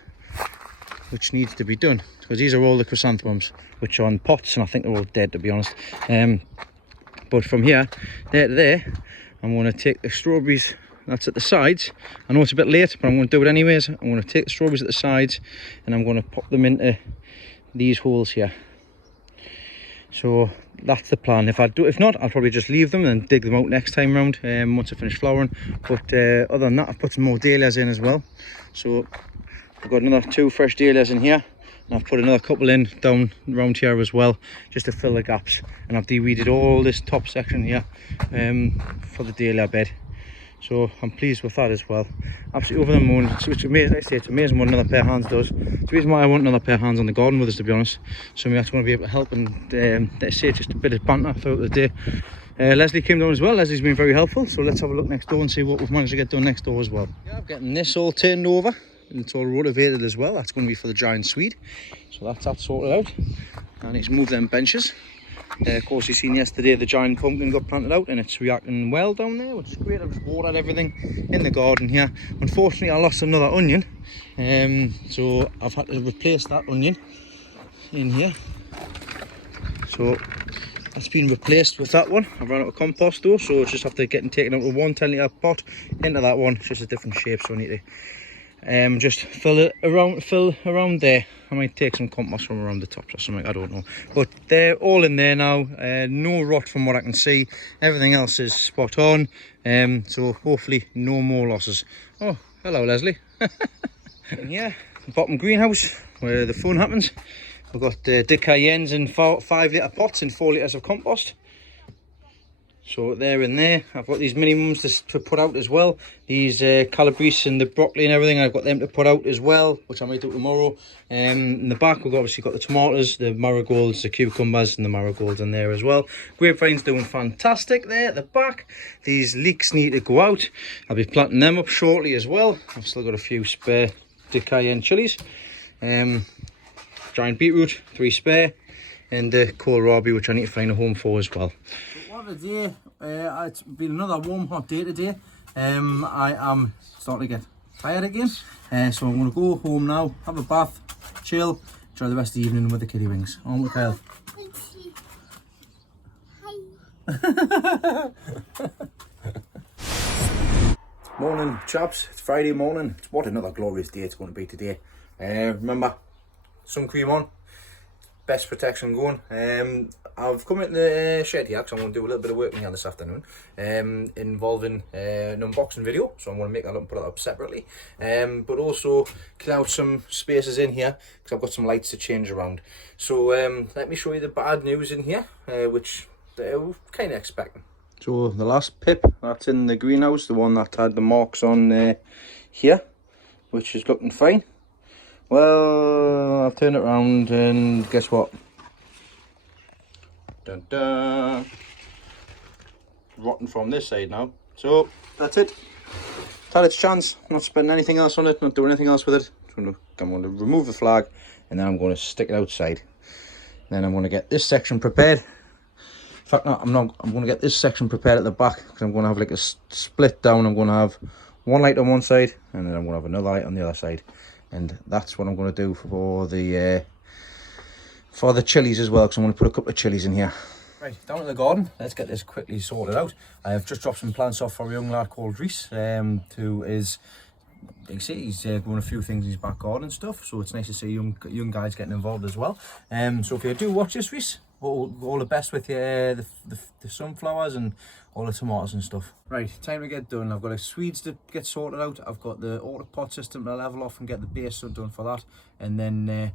which needs to be done, because these are all the chrysanthemums which are on pots, and I think they're all dead, to be honest. But from here there to there, I'm going to take the strawberries that's at the sides. I know it's a bit late, but I'm going to do it anyways. I'm going to take the strawberries at the sides and I'm going to pop them into these holes here. So that's the plan. If not, I'll probably just leave them and dig them out next time round, once I finish flowering. But other than that, I've put some more dahlias in as well. So I've got another 2 fresh dahlias in here. And I've put another couple in down around here as well, just to fill the gaps. And I've de-weeded all this top section here for the dahlia bed. So I'm pleased with that as well. Absolutely over the moon. It's amazing. Like I say, it's amazing what another pair of hands does. It's the reason why I want another pair of hands on the garden with us, to be honest. So that's going to be able to help, and let's say just a bit of banter throughout the day. Leslie came down as well. Leslie's been very helpful. So let's have a look next door and see what we've managed to get done next door as well. Yeah, I'm getting this all turned over. And it's all rotivated as well. That's going to be for the giant Swede. So that's that sorted out. I need to move them benches. Of course, you've seen yesterday the giant pumpkin got planted out and it's reacting well down there, which is great. I've just watered everything in the garden here. Unfortunately, I lost another onion. So I've had to replace that onion in here. So that's been replaced with that one. I've run out of compost though, so it's just after getting taken out of one 10-litre pot into that one. It's just a different shape, so I need to just fill around there. I might take some compost from around the top or something, I don't know. But they're all in there now. No rot from what I can see. Everything else is spot on. So hopefully no more losses. Oh, hello Leslie. And yeah, bottom greenhouse where the fun happens. We've got Dick Cayennes in 5-litre pots and 4 litres of compost. So they're in there. I've got these minimums to put out as well. These calabrese and the broccoli and everything, I've got them to put out as well, which I might do tomorrow. In the back, we've obviously got the tomatoes, the marigolds, the cucumbers, and the marigolds in there as well. Grapevine's doing fantastic there at the back. These leeks need to go out. I'll be planting them up shortly as well. I've still got a few spare Cayenne chilies. Giant beetroot, 3 spare, and kohlrabi, which I need to find a home for as well. What a day. It's been another warm hot day today. I am starting to get tired again, so I'm going to go home now, have a bath, chill, enjoy the rest of the evening with the kiddie wings. On with Kyle. Hi. Morning chaps, it's Friday morning. What another glorious day it's going to be today. Remember, sun cream on, best protection going. I've come into the shed here because I'm going to do a little bit of work in here this afternoon, involving an unboxing video, so I'm going to make that up and put it up separately, but also clear out some spaces in here because I've got some lights to change around. So let me show you the bad news in here, which we're kind of expecting. So the last pip that's in the greenhouse, the one that had the marks on here, which is looking fine. Well, I'll turn it around and guess what? Dun dun! Rotten from this side now. So that's it. It's had its chance. Not spending anything else on it, not doing anything else with it. I'm going to remove the flag and then I'm going to stick it outside. Then I'm going to get this section prepared. In fact, no, I'm going to get this section prepared at the back because I'm going to have like a split down. I'm going to have one light on one side and then I'm going to have another light on the other side. And that's what I'm going to do for the chilies as well, because I'm going to put a couple of chilies in here. Right, down in the garden, let's get this quickly sorted out. I have just dropped some plants off for a young lad called Reese, who is, you can see, he's growing a few things in his back garden and stuff, so it's nice to see young guys getting involved as well. So if you do watch this, Reese, all the best with the sunflowers and all the tomatoes and stuff. Right, time to get done. I've got the Swedes to get sorted out. I've got the Autopot system to level off and get the base done for that, and then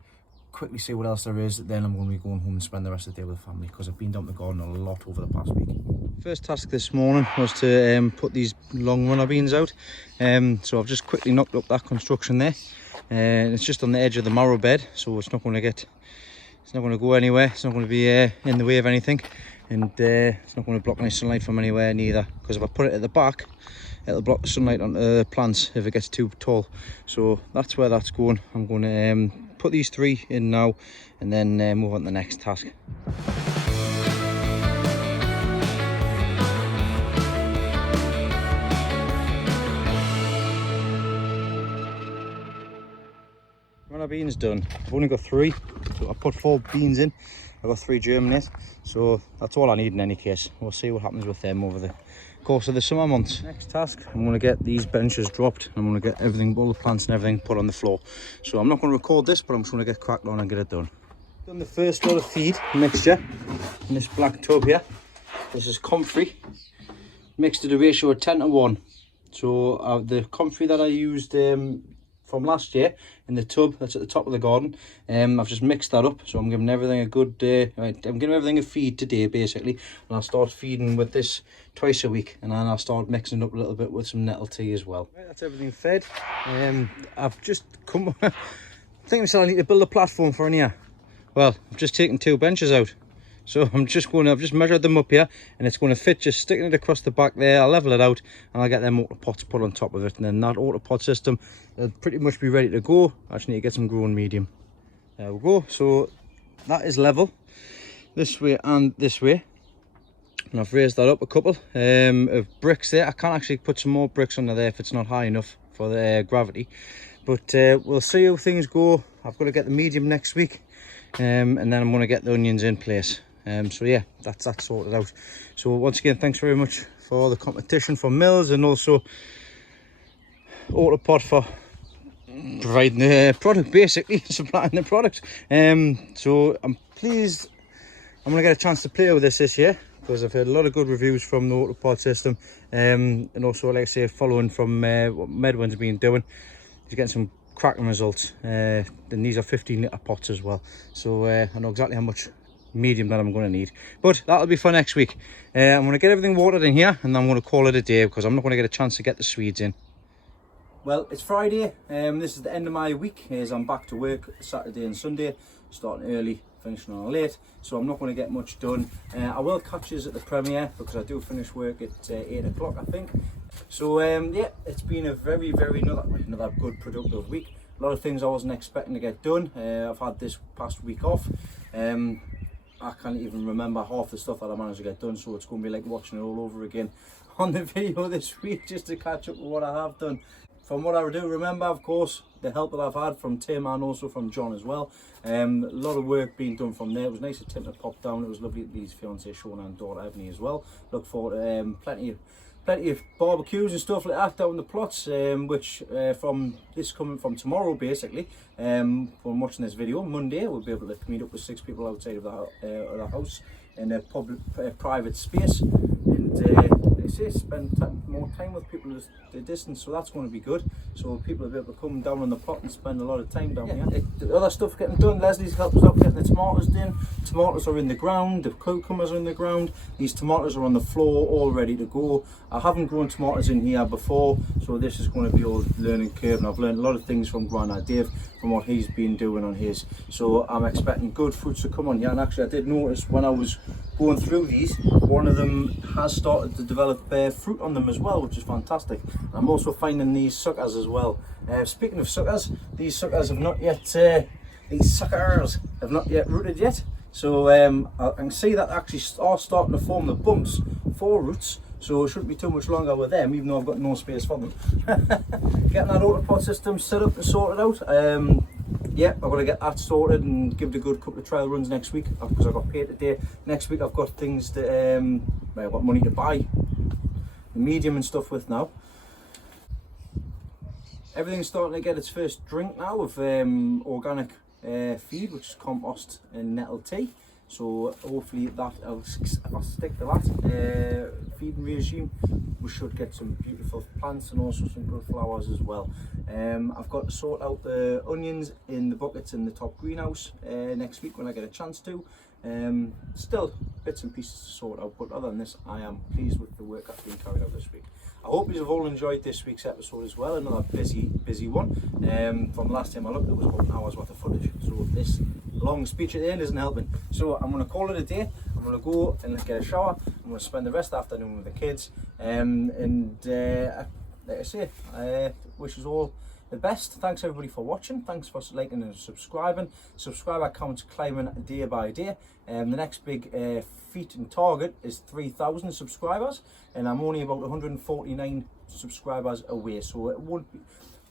quickly see what else there is. Then I'm going to be going home and spend the rest of the day with the family because I've been down the garden a lot over the past week. First task this morning was to put these long runner beans out. So I've just quickly knocked up that construction there, and it's just on the edge of the marrow bed, so it's not going to go anywhere. It's not going to be in the way of anything, and it's not going to block any sunlight from anywhere neither, because if I put it at the back it'll block the sunlight onto the plants if it gets too tall. So that's where that's going. I'm going to put these 3 in now and then move on to the next task. Runner beans done. I've only got 3, so I put 4 beans in. I've got 3 germinate, so that's all I need in any case. We'll see what happens with them over the course of the summer months. Next task, I'm going to get these benches dropped. I'm going to get everything, all the plants and everything put on the floor. So I'm not going to record this, but I'm just going to get cracked on and get it done. Done the first lot of feed mixture in this black tub here. This is comfrey, mixed at a ratio of 10 to 1. So the comfrey that I used from last year in the tub that's at the top of the garden, I've just mixed that up, so I'm giving everything a good I'm giving everything a feed today basically, and I'll start feeding with this twice a week, and then I'll start mixing up a little bit with some nettle tea as well. Right, that's everything fed. I've just come I think I need to build a platform for in here. Well, I've just taken 2 benches out, so I've just measured them up here, and it's going to fit, just sticking it across the back there. I'll level it out and I'll get them Autopots put on top of it, and then that Autopot system will pretty much be ready to go. I just need to get some growing medium. There we go. So that is level this way and this way, and I've raised that up a couple of bricks there. I can't actually put some more bricks under there if it's not high enough for the gravity, but we'll see how things go. I've got to get the medium next week, and then I'm going to get the onions in place. So yeah, that's that sorted out. So once again, thanks very much for the competition for Mills, and also Autopot for providing the product, basically supplying the product. So I'm pleased I'm going to get a chance to play with this year, because I've heard a lot of good reviews from the Autopot system, and also, like I say, following from what Medwin's been doing. He's getting some cracking results, and these are 15 litre pots as well, so I know exactly how much medium that I'm going to need, but that'll be for next week. I'm going to get everything watered in here, and I'm going to call it a day, because I'm not going to get a chance to get the Swedes in. Well, it's Friday. This is the end of my week, as I'm back to work Saturday and Sunday, starting early, finishing on late, so I'm not going to get much done. I will catch you at the premiere, because I do finish work at 8 o'clock, I think. So yeah, it's been a very another good productive week. A lot of things I wasn't expecting to get done. I've had this past week off. I can't even remember half the stuff that I managed to get done, so it's going to be like watching it all over again on the video this week, just to catch up with what I have done. From what I do remember, of course, the help that I've had from Tim and also from John as well. A lot of work being done from there. It was nice of Tim to pop down. It was lovely to meet his fiancée Shona and daughter Ebony as well. Look forward to plenty of plenty of barbecues and stuff like that down the plots, which from this coming from tomorrow basically, from watching this video, Monday we'll be able to meet up with 6 people outside of the house in a public private space, and they say spend more time with people at the distance, so that's going to be good. So people will be able to come down on the plot and spend a lot of time down here. The other stuff getting done, Leslie's helped us out getting the tomatoes done. Tomatoes are in the ground, the cucumbers are in the ground, these tomatoes are on the floor all ready to go. I haven't grown tomatoes in here before, so this is going to be a learning curve, and I've learned a lot of things from Grandad Dave, from what he's been doing on his. So I'm expecting good fruits to come on here, and actually I did notice when I was going through these, one of them has started to develop fruit on them as well, which is fantastic. I'm also finding these suckers as well. Speaking of suckers, these suckers have not yet rooted yet. So I can see that actually are starting to form the bumps for roots. So it shouldn't be too much longer with them, even though I've got no space for them. Getting that Autopot system set up and sorted out. Yeah, I've got to get that sorted and give it a good couple of trial runs next week, because I've got paid today. Next week I've got things that I've got money to buy the medium and stuff with now. Everything's starting to get its first drink now of organic feed, which is compost and nettle tea. So hopefully that I'll stick to that feeding regime. We should get some beautiful plants and also some good flowers as well. I've got to sort out the onions in the buckets in the top greenhouse next week when I get a chance to. Still bits and pieces to sort out, but other than this, I am pleased with the work that's been carried out this week. I hope you've all enjoyed this week's episode as well. Another busy one. From last time I looked, it was about an hour's worth of footage. So this long speech at the end isn't helping. So I'm going to call it a day. I'm going to go and get a shower. I'm going to spend the rest of the afternoon with the kids. Like I say, I wish you all the best. Thanks everybody for watching. Thanks for liking and subscribing. Subscriber count's climbing day by day. The next big feat and target is 3,000 subscribers, and I'm only about 149 subscribers away, so it won't be,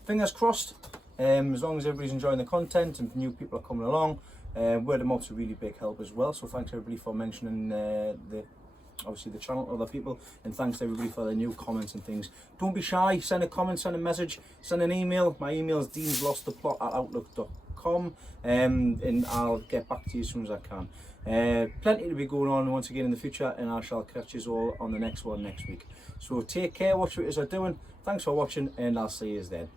fingers crossed. As long as everybody's enjoying the content and new people are coming along, word of mouth's a really big help as well. So thanks everybody for mentioning obviously the channel to other people, and thanks to everybody for their new comments and things. Don't be shy, send a comment, send a message, send an email. My email is deanslosttheplot@outlook.com, and I'll get back to you as soon as I can. Plenty to be going on once again in the future, and I shall catch you all on the next one next week. So take care, watch what you are doing. Thanks for watching, and I'll see you then.